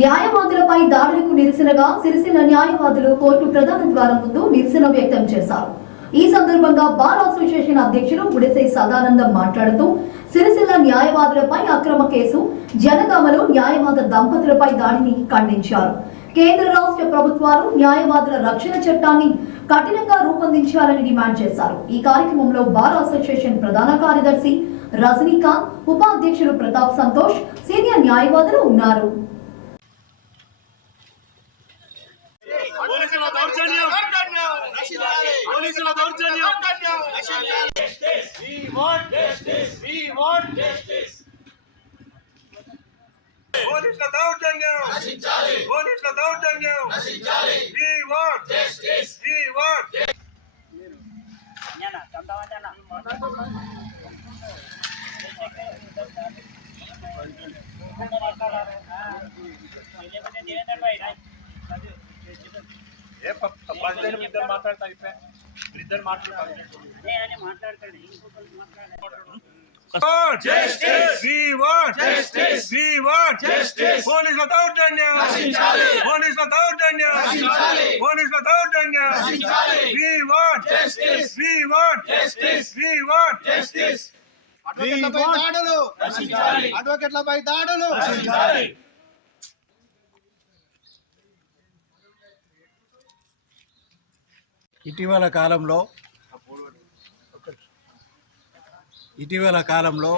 న్యాయవాదులపై దాడులకు నిరసనగా సిరిసిల్ల న్యాయవాదులు కోర్టు ప్రధాన ద్వారం ముందు నిరసన వ్యక్తం చేశారు. ఈ సందర్భంగా బార్ అసోసియేషన్ అధ్యక్షులు గుడిసె సదానందం మాట్లాడుతూ సిరిసిల్ల న్యాయవాదులపై అక్రమ కేసు, జనగామలో న్యాయవాద దంపతులపై దాడిని ఖండించారు. కేంద్ర రాష్ట్ర ప్రభుత్వాలు న్యాయవాదుల రక్షణ చట్టాన్ని కఠినంగా రూపొందించాలని డిమాండ్ చేశారు. ఈ కార్యక్రమంలో బార్ అసోసియేషన్ ప్రధాన కార్యదర్శి రజనీకాంత్, ఉపాధ్యక్షులు ప్రతాప్ సంతోష్, సీనియర్ న్యాయవాదులు ఉన్నారు. Justice! We want justice! We want justice! Police without danya! Police without danya! Police without danya! We want justice! We want justice! We want justice! అడ్వకేట్లపై దాడులు ఇటీవల కాలంలో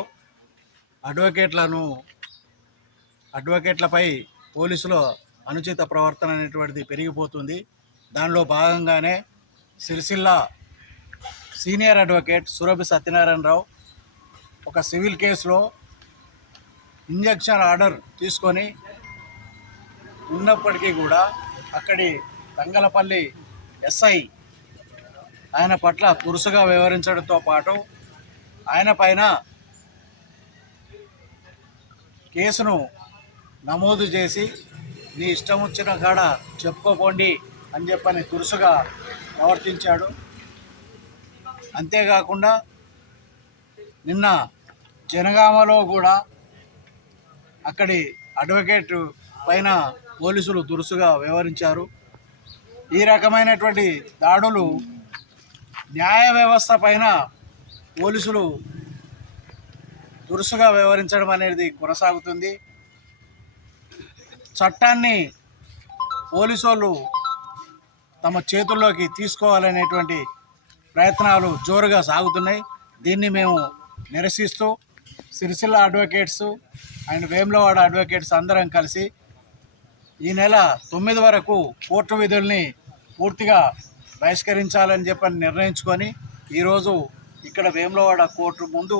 అడ్వకేట్లపై పోలీసుల అనుచిత ప్రవర్తన అనేటువంటిది పెరిగిపోతుంది. దానిలో భాగంగానే సిరిసిల్ల సీనియర్ అడ్వకేట్ సురభి సత్యనారాయణరావు ఒక సివిల్ కేసులో ఇంజక్షన్ ఆర్డర్ తీసుకొని ఉన్నప్పటికీ కూడా అక్కడి తంగలపల్లి ఎస్ఐ ఆయన పట్ల తురుసుగా వ్యవహరించడంతో పాటు ఆయన పైన కేసును నమోదు చేసి నీ ఇష్టం వచ్చిన కాడ చెప్పుకోపోండి అని చెప్పని తురుసుగా ప్రవర్తించాడు. అంతేకాకుండా నిన్న జనగామలో కూడా అక్కడి అడ్వకేట్ పైన పోలీసులు దురుసుగా వ్యవహరించారు. ఈ రకమైనటువంటి దాడులు న్యాయ వ్యవస్థ పైన పోలీసులు దురుసుగా వ్యవహరించడం అనేది కొనసాగుతుంది. చట్టాన్ని పోలీసులు తమ చేతుల్లోకి తీసుకోవాలనేటువంటి ప్రయత్నాలు జోరుగా సాగుతున్నాయి. దీన్ని మేము నిరసిస్తూ Sircilla advocates and Vemulawada advocates అందరం కలిసి ఈ నెల 9 వరకు కోర్టు విధుల్ని పూర్తిగా బహిష్కరించాలని చెప్పని నిర్ణయించుకొని ఈరోజు ఇక్కడ వేములవాడ కోర్టు ముందు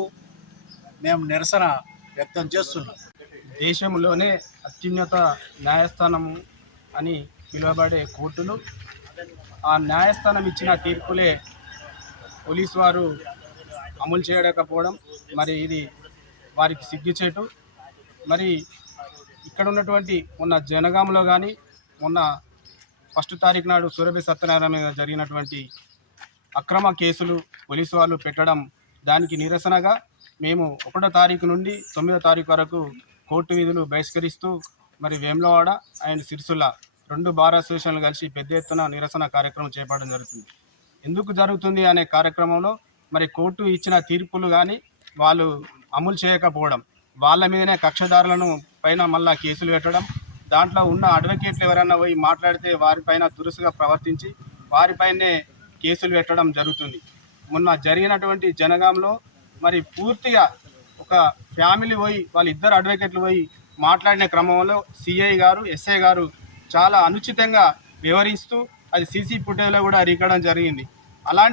మేము నిరసన వ్యక్తం చేస్తున్నాం. దేశంలోనే అత్యున్నత న్యాయస్థానము అని పిలువబడే కోర్టులు ఆ న్యాయస్థానం ఇచ్చిన తీర్పులే పోలీసు వారు అమలు చేయలేకపోవడం మరి ఇది వారికి సిగ్గుచేటు. మరి ఇక్కడ ఉన్నటువంటి మొన్న జనగామలో కానీ మొన్న 1 తారీఖు నాడు సురభి సత్యనారాయణ మీద జరిగినటువంటి అక్రమ కేసులు పోలీసు వాళ్ళు పెట్టడం దానికి నిరసనగా మేము 1వ తారీఖు నుండి 9వ తారీఖు వరకు కోర్టు విధులు బహిష్కరిస్తూ మరి వేములవాడ అండ్ సిరిసిల్ల 2 బార్ అసోసియేషన్లు కలిసి పెద్ద ఎత్తున నిరసన కార్యక్రమం చేపట్టడం జరుగుతుంది. ఎందుకు జరుగుతుంది అనే కార్యక్రమంలో మరి కోర్టు ఇచ్చిన తీర్పులు కానీ వాళ్ళు అమలు చేయకపోవడం, వాళ్ళ మీదనే కక్షదారులను పైన మళ్ళా కేసులు పెట్టడం, దాంట్లో ఉన్న అడ్వకేట్లు ఎవరైనా పోయి మాట్లాడితే వారిపైన దురుసుగా ప్రవర్తించి వారిపైనే కేసులు పెట్టడం జరుగుతుంది. మొన్న జరిగినటువంటి జనగాంలో మరి పూర్తిగా ఒక ఫ్యామిలీ పోయి వాళ్ళిద్దరు అడ్వకేట్లు పోయి మాట్లాడిన క్రమంలో సిఐ గారు ఎస్ఐ గారు చాలా అనుచితంగా వ్యవహరిస్తూ అది సీసీ ఫుటేజ్లో కూడా రికార్డం జరిగింది. అలాంటి